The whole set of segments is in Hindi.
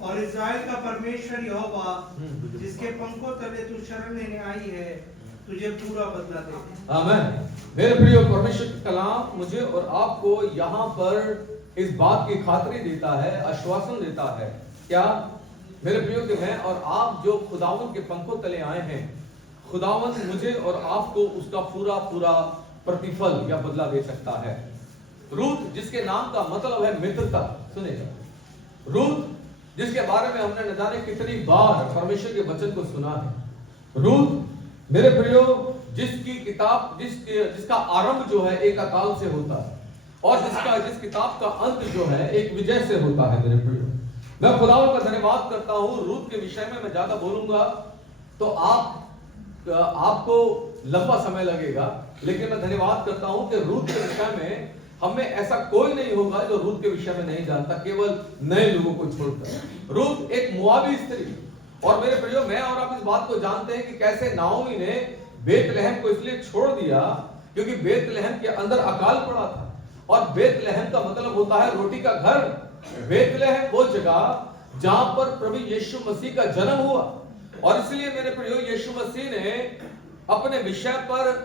और इस्राएल का परमेश्वर यहोवा जिसके पंखों तले तू शरण लेने आई है तुझे पूरा बदला दे। आमीन। मेरे प्रिय, परमेश्वर का कलाम मुझे और आपको यहाँ पर इस बात की खातरी देता है, आश्वासन देता है। क्या मेरे प्रियो कि मैं और आप जो खुदावंद के पंखों तले आए हैं, खुदावंद मुझे और आपको उसका पूरा पूरा प्रतिफल या बदला दे सकता है। रूत जिसके नाम का मतलब है मित्रता, सुनेगा, रूत जिसके बारे में हमने न जाने कितनी बार परमेश्वर के वचन को सुना है। रूत मेरे प्रियो जिसकी किताब जिसका आरंभ जो है एक अकाल से होता है और जिस किताब का अंत जो है एक विजय से होता है। मेरे प्रियो, मैं खुदावंद का धन्यवाद करता हूं। रूत के विषय में मैं ज्यादा बोलूंगा तो आपको लंबा समय लगेगा, लेकिन मैं धन्यवाद करता हूं कि रूत के विषय में हमें ऐसा कोई नहीं होगा जो रूत के विषय में नहीं जानता, केवल नए लोगों को छोड़कर। रूत एक मोआबी स्त्री, और मेरे प्रियो मैं और आप इस बात को जानते हैं कि कैसे नाओमी ने बेतलहम को इसलिए छोड़ दिया क्योंकि बेतलहम के अंदर अकाल पड़ा था, और बेतलहम का मतलब होता है रोटी का घर। बेतलहम वो जगह जहां पर प्रभु यीशु मसीह का जन्म हुआ, और इसलिए मेरे प्रियो यीशु मसीह ने अपने विषय पर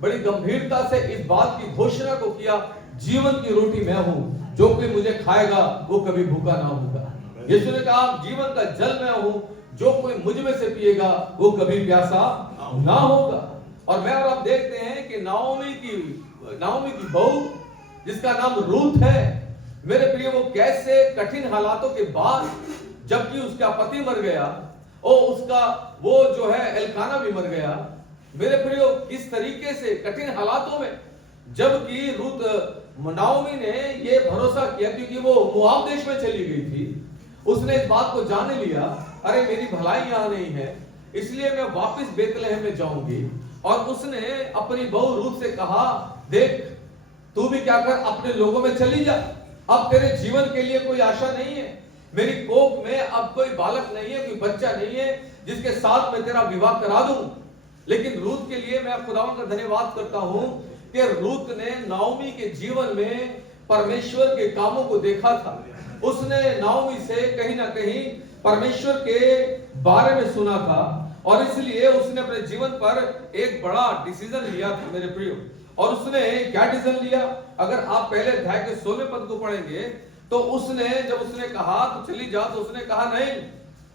बड़ी गंभीरता से इस बात की घोषणा को किया, जीवन की रोटी मैं हूं, जो कोई मुझे खाएगा वो कभी भूखा ना होगा। यीशु ने कहा जीवन का जल मैं हूं, जो कोई मुझ में से पिएगा वो कभी प्यासा ना होगा। और मैं और आप देखते हैं कि नाओमी की बहू जिसका नाम रूत है, मेरे प्रिय वो कैसे कठिन हालातों के बाद, जबकि उसका पति मर गया और वो जो है एल्काना भी मर गया, मेरे प्रियो किस तरीके से कठिन हालातों में, जबकि रूत नाओमी ने ये भरोसा किया क्योंकि वो मोआब देश में चली गई थी, उसने इस बात को जान लिया, अरे मेरी भलाई यहां नहीं है, इसलिए मैं वापस बेतलहम में जाऊंगी। और उसने अपनी बहू रूत से कहा, देख तू भी क्या कर, अपने लोगों में चली जा, अब तेरे जीवन के लिए कोई आशा नहीं है, मेरी कोख में अब कोई बालक नहीं है, कोई बच्चा नहीं है जिसके साथ मैं तेरा विवाह करा दूं। लेकिन रूत के लिए मैं खुदावंद का धन्यवाद करता हूं कि रूत ने नाओमी के जीवन में परमेश्वर के कामों को देखा था। उसने नाओमी से कहीं ना कहीं परमेश्वर के बारे में सुना था, और इसलिए उसने अपने जीवन पर एक बड़ा डिसीजन लिया था मेरे प्रियो। और उसने क्या डिसीजन लिया, अगर आप पहले अध्याय के 16वें पद को पढ़ेंगे तो जब उसने कहा तो चली जा, तो उसने कहा नहीं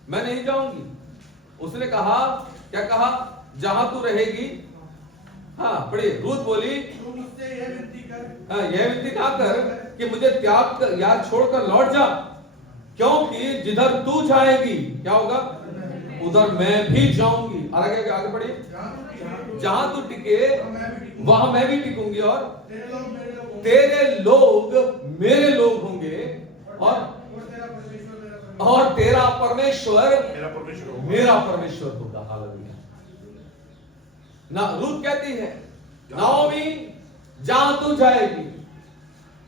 मैं नहीं जाऊंगी। उसने कहा, क्या कहा, जहां तू रहेगी, हाँ बड़ी रूत बोली, यह विनती कर, यह विनती ना कर कि मुझे त्याग कर या छोड़कर लौट जा, क्योंकि जिधर तू जाएगी क्या होगा, उधर मैं भी जाऊंगी। आगे पढ़िए, जहां तू टिके वहां मैं भी टिकूंगी, और तेरे लोग मेरे लोग होंगे, और तेरा परमेश्वर मेरा परमेश्वर होगा। हालेलुया। ना रूत कहती है, नाओमी जहां तू जाएगी,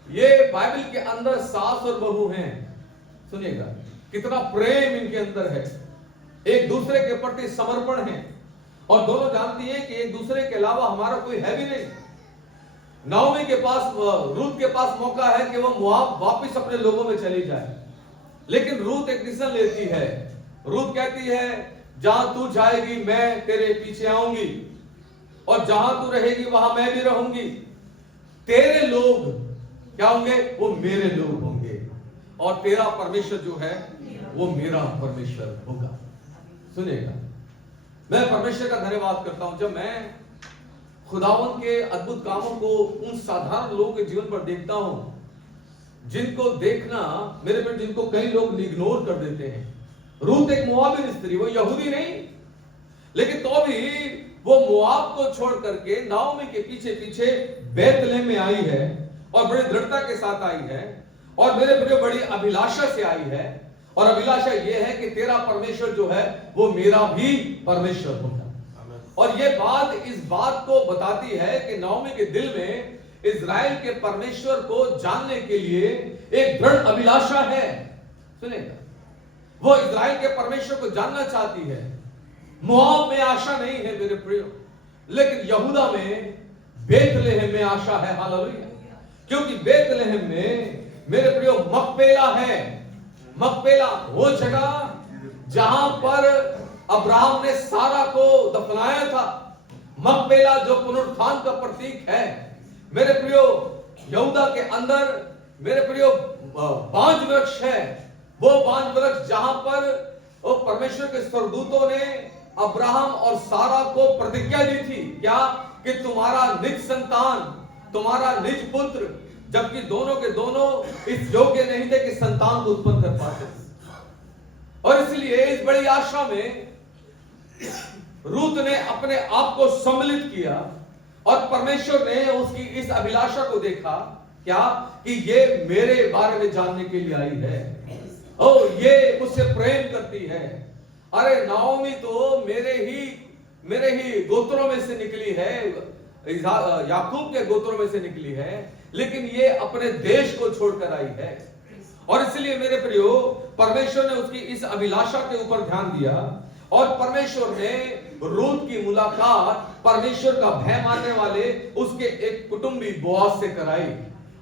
ये बाइबल के अंदर सास और बहू हैं, सुनिएगा कितना प्रेम इनके अंदर है, एक दूसरे के प्रति समर्पण है, और दोनों जानती हैं कि एक दूसरे के अलावा हमारा कोई है भी नहीं। नाओमी के पास, रूत के पास मौका है कि वह मोआब वापस अपने लोगों में चली जाए, लेकिन रूत एक डिसीजन लेती है। रूत कहती है, जहां तू जाएगी मैं तेरे पीछे आऊंगी, और जहां तू रहेगी वहां मैं भी रहूंगी, तेरे लोग क्या होंगे, वो मेरे लोग होंगे, और तेरा परमेश्वर जो है वो मेरा परमेश्वर होगा। सुनिएगा, मैं परमेश्वर का धन्यवाद करता हूं जब मैं खुदावंद के अद्भुत कामों को उन साधारण लोगों के जीवन पर देखता हूं, जिनको देखना मेरे पे, जिनको कई लोग इग्नोर कर देते हैं। रूत एक मोआबी स्त्री, वो यहूदी नहीं, लेकिन तो भी वो मोआब को छोड़ करके नाओमी के पीछे पीछे बेतलहम में आई है, और बड़ी दृढ़ता के साथ आई है, और मेरे प्रिय बड़ी अभिलाषा से आई है, और अभिलाषा यह है कि तेरा परमेश्वर जो है वो मेरा भी परमेश्वर होगा। और ये बात इस बात को बताती है कि नाओमी के दिल में इज़राइल के परमेश्वर को जानने के लिए एक दृढ़ अभिलाषा है। सुनेगा, वो इज़राइल के परमेश्वर को जानना चाहती है। मोआब में आशा नहीं है मेरे प्रियो, लेकिन यहूदा में, बेतलहम में आशा है। हालेलुया। क्योंकि बेतलहम में मेरे प्रियो मकपेला है। मकपेला वो जगह जहां पर अब्राहम ने सारा को दफनाया था। मकपेला जो पुनरुत्थान का प्रतीक है। मेरे प्रियो, यहूदा के अंदर मेरे प्रियो बांज वृक्ष है। वो बांज वृक्ष जहां पर वो परमेश्वर के स्वर्गदूतों ने अब्राहम और सारा को प्रतिज्ञा दी थी, क्या कि तुम्हारा निज संतान, तुम्हारा निज पुत्र, जबकि दोनों के दोनों इस योग्य नहीं थे कि संतान को उत्पन्न कर पाते। और इसलिए इस बड़ी आशा में रूत ने अपने आप को सम्मिलित किया और परमेश्वर ने उसकी इस अभिलाषा को देखा, क्या कि ये मेरे बारे में जानने के लिए आई है। ओ, ये मुझसे प्रेम करती है। अरे नाओमी तो मेरे ही गोत्रों में से निकली है, याकूब के गोत्रों में से निकली है, लेकिन ये अपने देश को छोड़कर आई है। और इसलिए मेरे प्रियो, परमेश्वर ने उसकी इस अभिलाषा के ऊपर ध्यान दिया और परमेश्वर ने रूत की मुलाकात परमेश्वर का भय मानने वाले उसके एक कुटुंबी बोआज से कराई।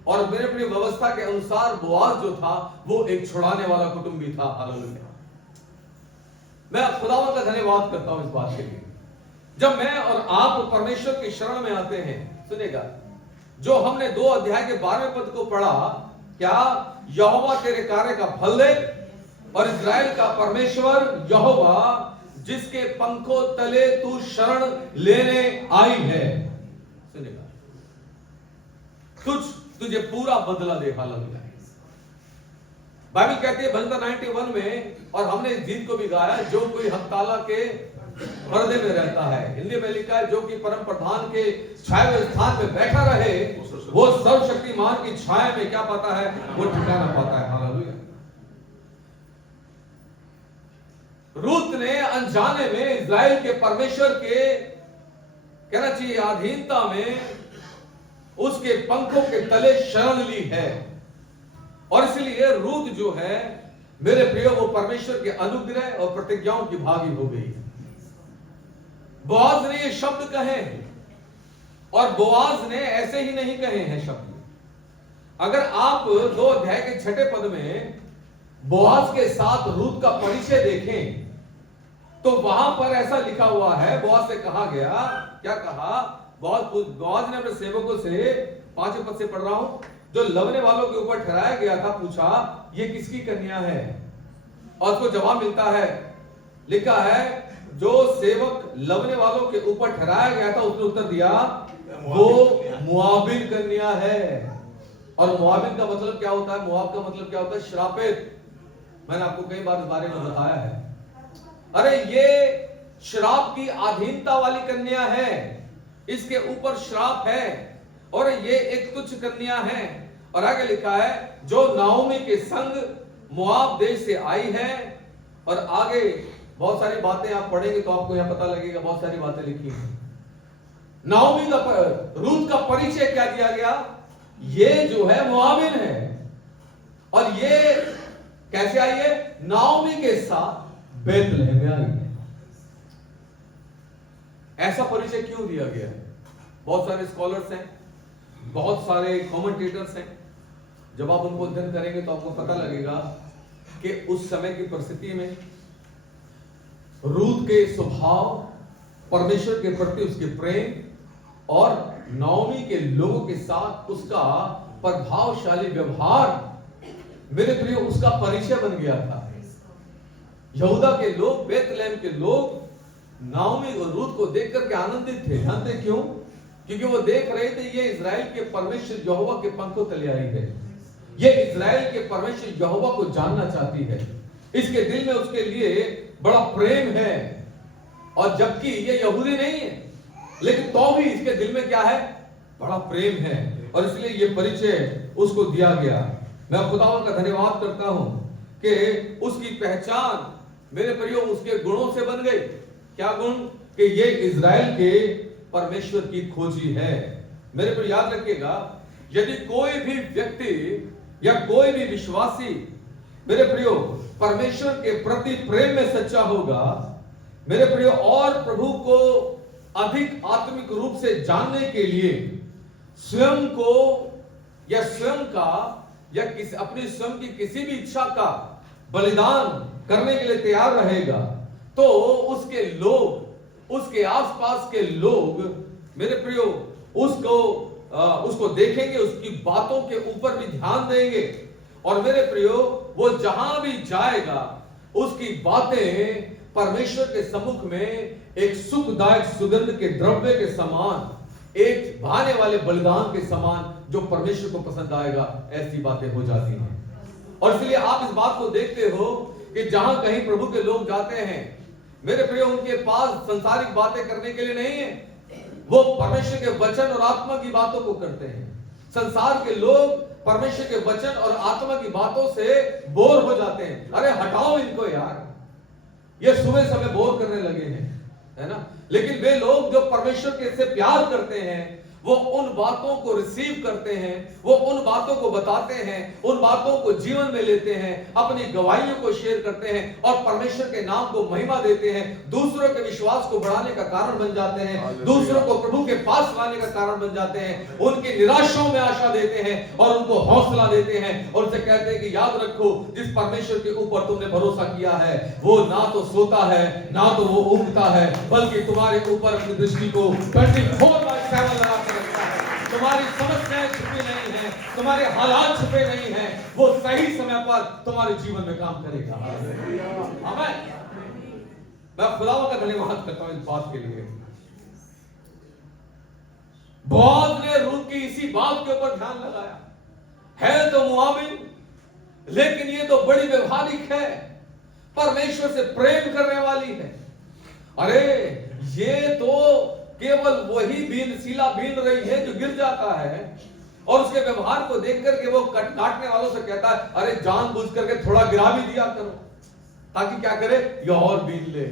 और मेरे प्रिय, व्यवस्था के अनुसार बोआज जो था वो एक छुड़ाने वाला कुटुंबी था। हालेलुया। मैं खुदावंद का धन्यवाद करता हूं इस बात के लिए। जब मैं और आप परमेश्वर की शरण में आते हैं, सुनेगा, जो हमने 2 अध्याय के 12वें पद को पढ़ा, क्या यहोवा तेरे कार्य का फल दे और इस्राएल का परमेश्वर यहोवा जिसके पंखों तले तू शरण लेने आई है, सुनेगा, तुझे पूरा बदला दे। हालेलुया। बाइबल कहती है भजन 91 में, और हमने इस गीत को भी गाया, जो कोई हकताला के पर्दे में रहता है। हिंदी में लिखा है, जो कि परम प्रधान के छाए हुए स्थान में बैठा रहे, वो सर्वशक्तिमान की छाया में क्या पाता है, वो ठिकाना पाता है। हालेलुया। रूत ने अनजाने में इस्राएल के परमेश्वर के, कहना चाहिए, अधीनता में उसके पंखों के तले शरण ली है। और इसलिए रूत जो है मेरे प्रियो, वो परमेश्वर के अनुग्रह और प्रतिज्ञाओं की भागी हो गई। बोआज ने ये शब्द कहे और बोआज ने ऐसे ही नहीं कहे हैं शब्द। अगर आप 2 अध्याय के 6 पद में बोआज के साथ रूत का परिचय देखें तो वहां पर ऐसा लिखा हुआ है, बोआज से कहा गया, क्या कहा, बोआज ने अपने सेवकों से, 5वें पद से पढ़ रहा हूं, जो लवने वालों के ऊपर ठहराया गया था, पूछा ये किसकी कन्या है। और उसको जवाब मिलता है, लिखा है, जो सेवक लवने वालों के ऊपर ठहराया गया था उसने उत्तर दिया, वो मुआबिन कन्या है। और मुआबिन का मतलब क्या होता है, मुआब का मतलब क्या होता है, श्रापित। मैंने आपको कई बार इस बारे में बताया है। अरे ये श्राप की अधीनता वाली कन्या है, इसके ऊपर श्राप है और ये एक तुच्छ कन्या है। और आगे लिखा है, जो नाओमी के संग मोआब देश से आई है। और आगे बहुत सारी बातें आप पढ़ेंगे तो आपको यहां पता लगेगा, बहुत सारी बातें लिखी हैं। नाओमी का, रूत का परिचय क्या दिया गया, ये जो है मोआबिन है। और ये कैसे आई है, नाओमी के साथ बेथलेहम में आई है। ऐसा परिचय क्यों दिया गया है? बहुत सारे स्कॉलर्स हैं, बहुत सारे कमेंटेटर्स हैं। जब आप उनको अध्ययन करेंगे तो आपको पता लगेगा कि उस समय की परिस्थिति में रूत के स्वभाव, परमेश्वर के प्रति उसके प्रेम और नाओमी के लोगों के साथ उसका प्रभावशाली व्यवहार, मेरे प्रिय, उसका परिचय बन गया था। यहूदा के लोग, बेथलेहम के लोग नाओमी और रूत को देख करके आनंदित थे। जानते क्यों? क्योंकि वो देख रहे थे ये इजराइल के परमेश्वर यहोवा के पंखों तले आई है। ये इजराइल के परमेश्वर यहोवा को जानना चाहती है। इसके दिल में उसके लिए बड़ा प्रेम है। और जबकि ये यहूदी नहीं है, लेकिन तो भी इसके दिल में क्या है, बड़ा प्रेम है। और इसलिए ये परिचय उसको दिया गया। मैं खुदावंद का धन्यवाद करता हूं कि उसकी पहचान, मेरे प्रियो, उसके गुणों से बन गई। क्या गुण? कि ये इजराइल के परमेश्वर की खोजी है। मेरे प्रियो, याद रखिएगा, यदि कोई भी व्यक्ति या कोई भी विश्वासी, मेरे प्रियो, परमेश्वर के प्रति प्रेम में सच्चा होगा, मेरे प्रियो, और प्रभु को अधिक आत्मिक रूप से जानने के लिए स्वयं को या स्वयं का या अपनी स्वयं की किसी भी इच्छा का बलिदान करने के लिए तैयार रहेगा तो उसके लोग, उसके आसपास के लोग मेरे प्रियो उसको देखेंगे, उसकी बातों के ऊपर भी ध्यान देंगे। और मेरे प्रियो वो जहां भी जाएगा उसकी बातें परमेश्वर के सम्मुख में एक सुखदायक सुगंध के द्रव्य के समान, एक भाने वाले बलिदान के समान जो परमेश्वर को पसंद आएगा, ऐसी बातें हो जाती हैं। और इसलिए आप इस बात को देखते हो कि जहां कहीं प्रभु के लोग जाते हैं मेरे प्रिय, उनके पास संसारिक बातें करने के लिए नहीं है, वो परमेश्वर के वचन और आत्मा की बातों को करते हैं। संसार के लोग परमेश्वर के वचन और आत्मा की बातों से बोर हो जाते हैं। अरे हटाओ इनको यार, ये सुबह समय बोर करने लगे हैं, है ना। लेकिन वे लोग जो परमेश्वर के से प्यार करते हैं वो उन बातों को रिसीव करते हैं, वो उन बातों को बताते हैं, उन बातों को जीवन में लेते हैं, अपनी गवाहियों को शेयर करते हैं और परमेश्वर के नाम को महिमा देते हैं, दूसरों के विश्वास को बढ़ाने का कारण बन जाते हैं, दूसरों को प्रभु के पास लाने का कारण बन जाते हैं, उनकी निराशाओं में आशा देते हैं और उनको हौसला देते हैं और उनसे कहते हैं कि याद रखो, जिस परमेश्वर के ऊपर तुमने भरोसा किया है वो ना तो सोता है ना तो वो ऊँघता है, बल्कि तुम्हारे ऊपर अपनी दृष्टि को 24/7 लगा के रखता है। तुम्हारी समस्याएं छुपी नहीं है, तुम्हारे हालात छुपे नहीं है, वो सही समय पर तुम्हारे जीवन में काम करेगा। आमीन। मैं खुदावंद का धन्यवाद करता हूं इस बात के लिए। बोआज ने रूत की इसी बात के ऊपर ध्यान लगाया, है तो मुआविन लेकिन ये तो बड़ी व्यवहारिक है, परमेश्वर से प्रेम करने वाली है। अरे ये तो केवल वही सीला बीन रही है जो गिर जाता है और उसके व्यवहार को देख करके वो काटने वालों से कहता है, अरे जानबूझ करके थोड़ा गिरा भी दिया करो ताकि क्या करे, ये और बीन ले।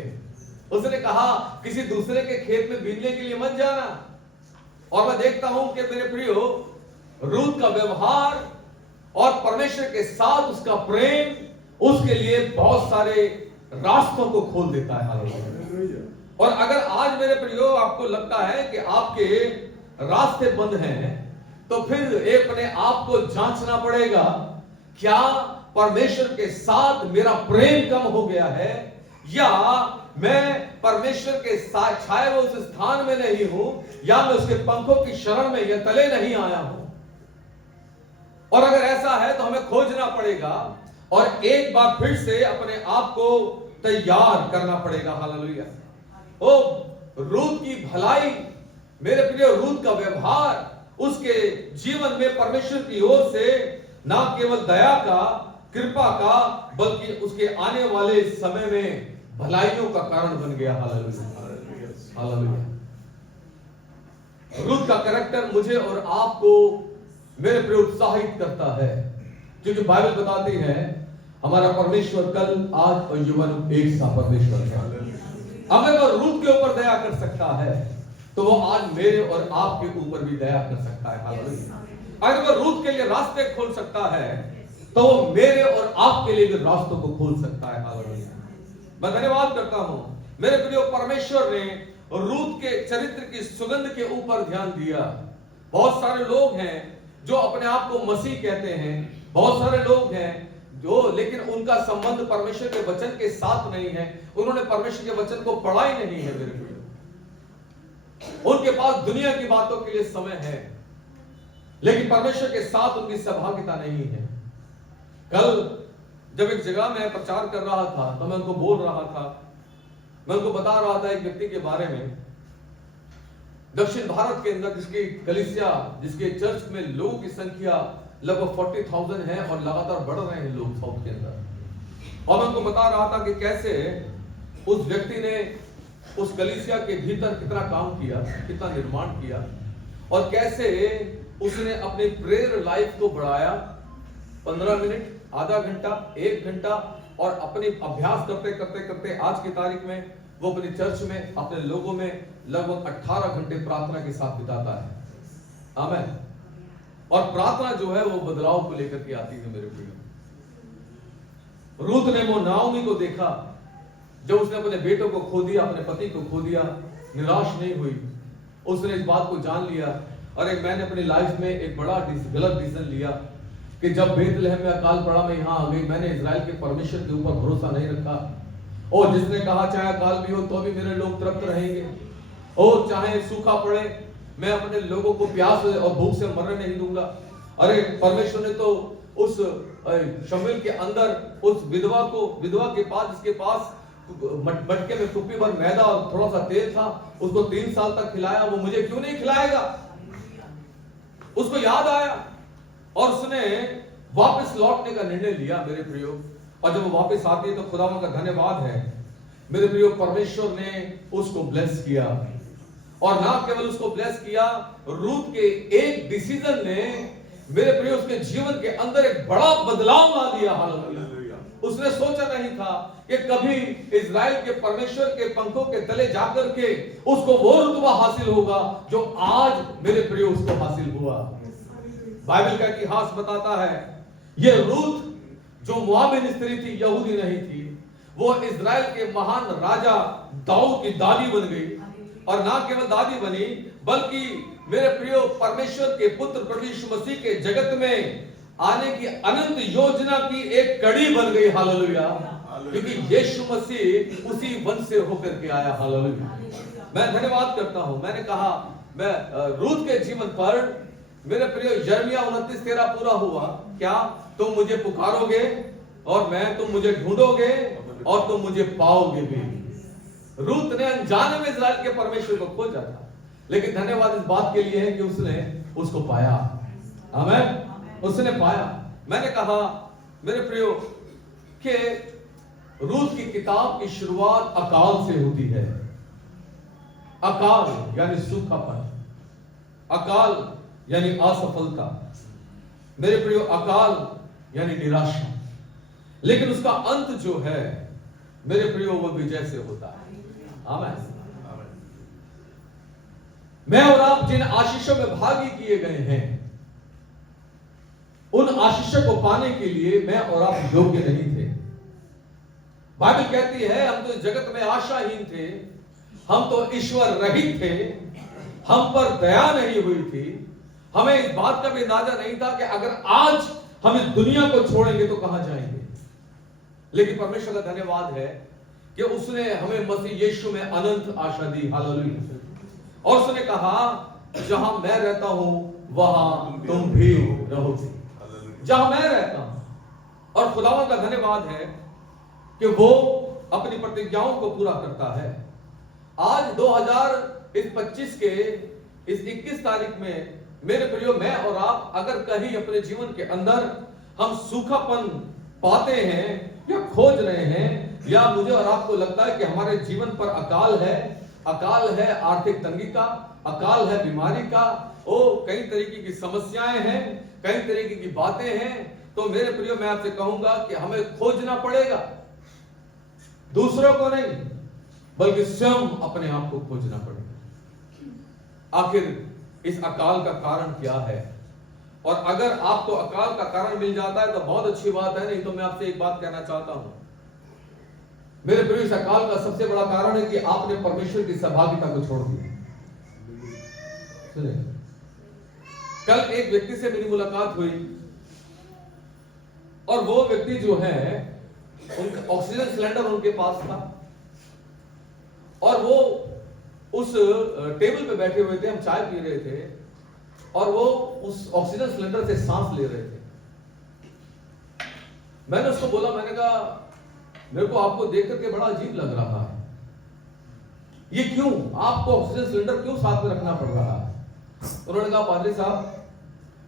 उसने कहा किसी दूसरे के खेत में बीनने के लिए मत जाना। और मैं देखता हूं कि मेरे प्रियो, रूत का व्यवहार और परमेश्वर के साथ उसका प्रेम उसके लिए बहुत सारे रास्तों को खोल देता है। हालेलुया। और अगर आज मेरे प्रियो आपको लगता है कि आपके रास्ते बंद हैं, तो फिर अपने आप को जांचना पड़ेगा, क्या परमेश्वर के साथ मेरा प्रेम कम हो गया है या मैं परमेश्वर के साथ छाए हुए उस स्थान में नहीं हूं, या मैं उसके पंखों की शरण में या तले नहीं आया हूं। और अगर ऐसा है तो हमें खोजना पड़ेगा और एक बार फिर से अपने आप को तैयार करना पड़ेगा। हालेलुया। ओ रूत की भलाई, मेरे प्रिय, रूत का व्यवहार उसके जीवन में परमेश्वर की ओर से ना केवल दया का, कृपा का, बल्कि उसके आने वाले समय में भलाइयों का कारण बन गया। हालेलुया। हालेलुया। रूत का कैरेक्टर मुझे और आपको मेरे प्रिय उत्साहित करता है, क्योंकि बाइबल बताती है हमारा परमेश्वर कल, आज और युवन एक सा परमेश्वर है। अगर वो रूत के ऊपर दया कर सकता है तो वो आज मेरे और आपके ऊपर भी दया कर सकता है। हालेलुया। अगर वो रूत के लिए रास्ते खोल सकता है तो वो मेरे और आपके लिए भी रास्तों को खोल सकता है। हालेलुया। मैं धन्यवाद करता हूं मेरे प्रिय, परमेश्वर ने रूत के चरित्र की सुगंध के ऊपर ध्यान दिया। बहुत सारे लोग हैं जो अपने आप को मसीह कहते हैं, बहुत सारे लोग हैं जो, लेकिन उनका संबंध परमेश्वर के वचन के साथ नहीं है, उन्होंने परमेश्वर के वचन को पढ़ा ही नहीं है। मेरे प्रिय, उनके पास दुनिया की बातों के लिए समय है लेकिन परमेश्वर के साथ उनकी सहभागिता नहीं है। कल जब एक जगह में प्रचार कर रहा था तो मैं उनको बोल रहा था, मैं उनको बता रहा था एक व्यक्ति के बारे में, दक्षिण भारत के अंदर जिसकी कलीसिया, जिसके चर्च में लोगों की संख्या लगभग 40,000 है और लगातार बढ़ रहे हैं लोग साउथ के अंदर। और मैं उनको बता रहा था कि कैसे उस व्यक्ति ने उस कलीसिया के भीतर कितना काम किया, कितना निर्माण किया और कैसे उसने अपनी प्रेयर लाइफ को बढ़ाया। 15 मिनट, आधा घंटा, 1 घंटा और अपनी अभ्यास करते करते करते आज की तारीख में वो अपने चर्च में अपने लोगों में लगभग 18 घंटे प्रार्थना के साथ बिताता है। आमीन। और प्रार्थना जो है वो बदलाव को लेकर के आती है। मेरे प्रिय, रूत ने वो नाओमी को देखा जब उसने अपने बेटों को खो दिया, अपने पति को खो दिया, निराश नहीं हुई। उसने इस बात को जान लिया, अरे मैंने अपनी लाइफ में एक बड़ा गलत डिसीजन लिया कि जब बेतलहम में अकाल पड़ा मैं यहाँ आ गई, मैंने इजराइल के परमेश्वर के ऊपर भरोसा नहीं रखा। और जिसने कहा चाहे अकाल भी हो तो भी मेरे लोग तृप्त रहेंगे, और चाहे सूखा पड़े मैं अपने लोगों को प्यास और भूख से मरने नहीं दूंगा। अरे परमेश्वर ने तो उस शमूएल के अंदर उस विधवा के पास, जिसके पास मटके में कुप्पी भर मैदा और थोड़ा सा तेल था, उसको 3 साल तक खिलाया, वो मुझे क्यों नहीं खिलाएगा? उसको याद आया और उसने वापस लौटने का निर्णय लिया मेरे प्रियो। और जब वो वापस आती है तो खुदावन का धन्यवाद है मेरे प्रियो, परमेश्वर ने उसको ब्लेस किया। और ना केवल उसको ब्लेस किया, रूथ के एक डिसीजन ने मेरे प्रियो उसके जीवन के अंदर एक बड़ा बदलाव ला दिया। हालेलुया। उसने सोचा नहीं था कि कभी इजराइल के परमेश्वर के पंखों के तले जाकर के उसको वो रुतबा हासिल होगा जो आज मेरे प्रियो उसको हासिल हुआ। बाइबल का इतिहास बताता है ये रूथ जो मोआबिन स्त्री थी, यहूदी नहीं थी, वो इजराइल के महान राजा दाऊद की दादी बन गई। और ना केवल दादी बनी बल्कि मेरे प्रियो परमेश्वर के पुत्र प्रभु यीशु मसीह के जगत में आने की अनंत योजना की एक कड़ी बन गई। हालेलुया। क्योंकि यीशु मसीह उसी वंश से होकर के आया। हालेलुया। मैं धन्यवाद करता हूं। मैंने कहा मैं रूथ के जीवन पर मेरे प्रियो यिर्मयाह 29:13 पूरा हुआ। क्या तुम मुझे पुकारोगे और तुम मुझे ढूंढोगे और तुम मुझे पाओगे भी। रूथ ने अनजाने में इजराइल के परमेश्वर को खोजा था, लेकिन धन्यवाद इस बात के लिए है कि उसने उसको पाया। आमीन। उसने पाया। मैंने कहा मेरे प्रियो कि रूथ की किताब की शुरुआत अकाल से होती है। अकाल यानी सूखापन, अकाल यानी असफलता, मेरे प्रियो अकाल यानी निराशा, लेकिन उसका अंत जो है मेरे प्रियो वो विजय से होता है। आमीन। मैं और आप जिन आशीषों में भागी किए गए हैं, उन आशीषों को पाने के लिए मैं और आप योग्य नहीं थे। बाइबल कहती है हम तो जगत में आशाहीन थे, हम तो ईश्वर रहित थे, हम पर दया नहीं हुई थी, हमें इस बात का भी अंदाजा नहीं था कि अगर आज हम इस दुनिया को छोड़ेंगे तो कहां जाएंगे। लेकिन परमेश्वर का धन्यवाद है कि उसने हमें मसीह यीशु में अनंत आशा दी। हालेलुया। और उसने कहा जहां मैं रहता हूं वहां तुम भी रहोगे। जहां मैं रहता हूं। और खुदावंद का धन्यवाद है कि वो अपनी प्रतिज्ञाओं को पूरा करता है। आज 2025 के इस 21 तारीख में मेरे प्रियो मैं और आप अगर कहीं अपने जीवन के अंदर हम सूखापन पाते हैं या खोज रहे हैं, या मुझे और आपको लगता है कि हमारे जीवन पर अकाल है आर्थिक तंगी का, अकाल है बीमारी का, कई तरीके की समस्याएं हैं, कई तरीके की बातें हैं, तो मेरे प्रियो मैं आपसे कहूंगा कि हमें खोजना पड़ेगा, दूसरों को नहीं बल्कि स्वयं अपने आप को खोजना पड़ेगा। आखिर इस अकाल का कारण क्या है? और अगर आपको अकाल का कारण मिल जाता है तो बहुत अच्छी बात है, नहीं तो मैं आपसे एक बात कहना चाहता हूं मेरे प्रिय, इस अकाल का सबसे बड़ा कारण है कि आपने परमेश्वर की सहभागिता को छोड़ दिया। सुने, कल एक व्यक्ति से मेरी मुलाकात हुई और वो व्यक्ति जो है उनका ऑक्सीजन सिलेंडर उनके पास था और वो उस टेबल पे बैठे हुए थे, हम चाय पी रहे थे और वो उस ऑक्सीजन सिलेंडर से सांस ले रहे थे। मैंने उसको बोला, मैंने कहा मेरे को आपको देख करके बड़ा अजीब लग रहा है, ये क्यों, आपको ऑक्सीजन सिलेंडर क्यों साथ में रखना पड़ रहा है? उन्होंने कहा पादरी साहब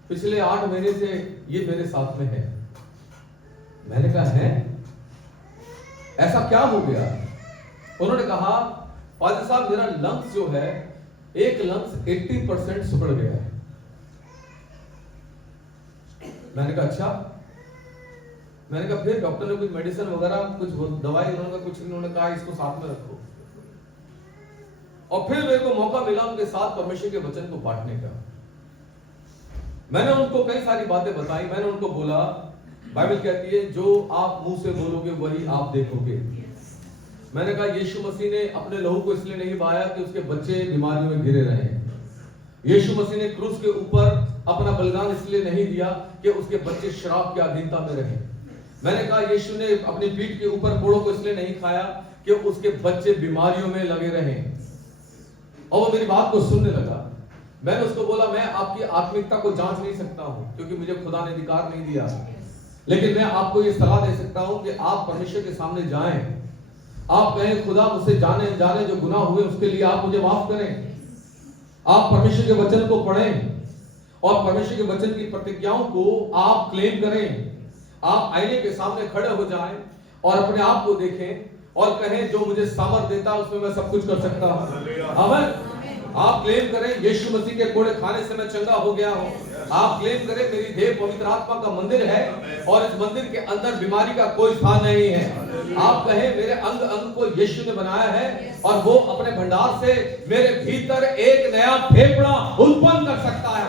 पिछले 8 महीने से ये मेरे साथ में है। मैंने कहा है, ऐसा क्या हो गया? उन्होंने कहा पादरी साहब मेरा लंग्स जो है, एक लंग्स 80% सुकड़ गया है। मैंने कहा अच्छा। मैंने कहा फिर डॉक्टर ने कुछ मेडिसिन वगैरह कुछ दवाई उन्होंने कुछ, उन्होंने कहा इसको साथ में रखो। और फिर मेरे को मौका मिला उनके साथ परमेश्वर के वचन को बांटने का। मैंने उनको कई सारी बातें बताई। मैंने उनको बोला बाइबल कहती है जो आप मुंह से बोलोगे वही आप देखोगे। मैंने कहा यीशु मसीह ने अपने लहू को इसलिए नहीं बहाया कि उसके बच्चे बीमारियों में घिरे रहे। यीशु मसीह ने क्रूस के ऊपर अपना बलिदान इसलिए नहीं दिया कि उसके बच्चे शराब की अधीनता में रहे। मैंने कहा यीशु ने अपनी पीठ के ऊपर कोड़ों को इसलिए नहीं खाया कि उसके बच्चे बीमारियों में लगे रहे। और वो मेरी बात को सुनने लगा। मैंने उसको बोला मैं आपकी आत्मिकता को जांच नहीं सकता हूं क्योंकि मुझे खुदा ने अधिकार नहीं दिया, लेकिन मैं आपको ये सलाह दे सकता हूं कि आप परमेश्वर के सामने जाएं, आप कहें खुदा मुझसे जाने जो गुनाह हुए उसके लिए आप मुझे माफ करें। आप परमेश्वर के वचन को पढ़ें और परमेश्वर के वचन की प्रतिज्ञाओं को आप क्लेम करें। आप आईने के सामने खड़े हो जाएं और अपने आप को देखें और कहें जो मुझे सामर्थ देता है उसमें मैं सब कुछ कर सकता हूं। आमीन। आप क्लेम करें यीशु मसीह के कोड़े खाने से मैं चंगा हो गया हूं। आप क्लेम करें मेरी देह पवित्र आत्मा का मंदिर है और इस मंदिर के अंदर बीमारी का कोई स्थान नहीं है। आप कहें मेरे अंग अंग को यीशु ने बनाया है और वो अपने भंडार से मेरे भीतर एक नया फेफड़ा उत्पन्न कर सकता है।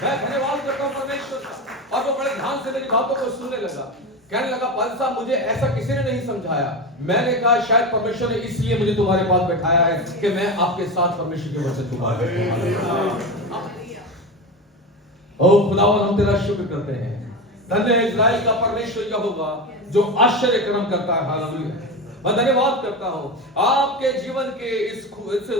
मैं धन्यवाद करता हूं परमेश्वर का। और वो बड़े ध्यान से मेरी बातों को सुनने लगा। कहने लगा पाल साहब मुझे ऐसा किसी ने नहीं समझाया। मैंने कहा शायद परमेश्वर ने इसलिए मुझे तुम्हारे पास बैठाया है कि मैं आपके साथ परमेश्वर के वचन को मानूं। ओ खुदावन हम तेरा शुक्र करते हैं। धन्य है इस्राएल का परमेश्वर यहोवा जो आश्चर्य कर्म करता है। हालेलुया। मैं धन्यवाद करता हूं आपके जीवन के इस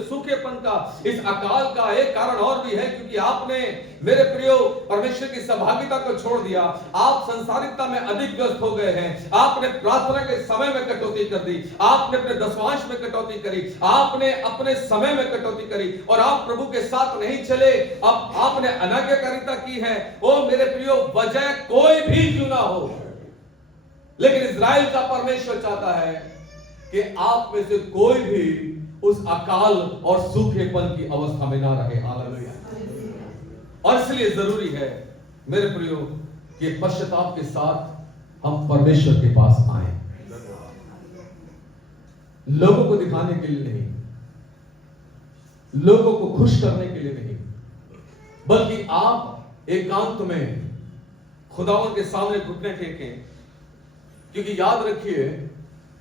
सूखेपन का, इस अकाल का एक कारण और भी है क्योंकि आपने मेरे प्रियो परमेश्वर की सहभागिता को छोड़ दिया। आप संसारिकता में अधिक व्यस्त हो गए हैं। आपने प्रार्थना के समय में कटौती कर दी, आपने अपने दशमांश में कटौती करी, आपने अपने समय में कटौती करी और आप प्रभु के साथ नहीं चले। अब आपने अनाज्ञाकारिता की है। ओ मेरे प्रियो वजह कोई भी क्यों ना हो, लेकिन इस्राएल का परमेश्वर चाहता है कि आप में से कोई भी उस अकाल और सूखेपन की अवस्था में ना रहे। हालेलुया। और इसलिए जरूरी है मेरे प्रियो कि पश्चाताप के साथ हम परमेश्वर के पास आए, लोगों को दिखाने के लिए नहीं, लोगों को खुश करने के लिए नहीं, बल्कि आप एकांत में खुदावन के सामने घुटने टेकें। क्योंकि याद रखिए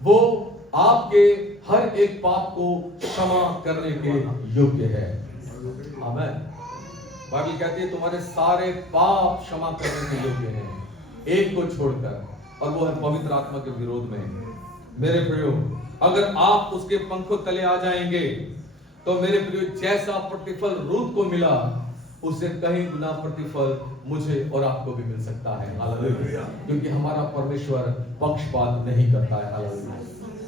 वो आपके हर एक पाप को क्षमा करने के योग्य है। आमीन। बाइबल कहती है तुम्हारे सारे पाप क्षमा करने के योग्य हैं एक को छोड़कर, और वो है पवित्र आत्मा के विरोध में। मेरे प्रियो अगर आप उसके पंखों तले आ जाएंगे तो मेरे प्रियो जैसा प्रतिफल रूत को मिला उससे कहीं गुना प्रतिफल मुझे और आपको भी मिल सकता है। हालेलुया। क्योंकि हमारा परमेश्वर पक्षपात नहीं करता है। हालेलुया।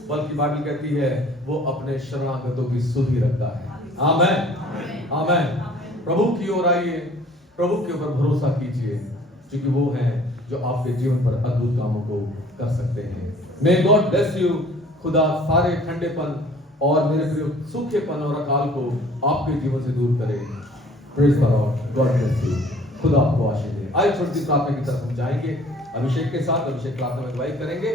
बल्कि बाइबल कहती है वो अपने शरणागतों की सुधि रखता है। आमीन। आमीन। प्रभु की ओर आइए, प्रभु के ऊपर भरोसा कीजिए क्योंकि वो हैं जो आपके जीवन पर अद्भुत कामों को कर सकते हैं। May God bless you. खुदा सारे ठंडेपन और मेरे प्रिय सूखेपन और अकाल को आपके जीवन से दूर करे। Praise the Lord. God bless you. खुदा आपको आशीष दे। आज छोटी प्रार्थना की तरफ हम जाएंगे अभिषेक के साथ। अभिषेक प्रार्थना में अगुवाई करेंगे।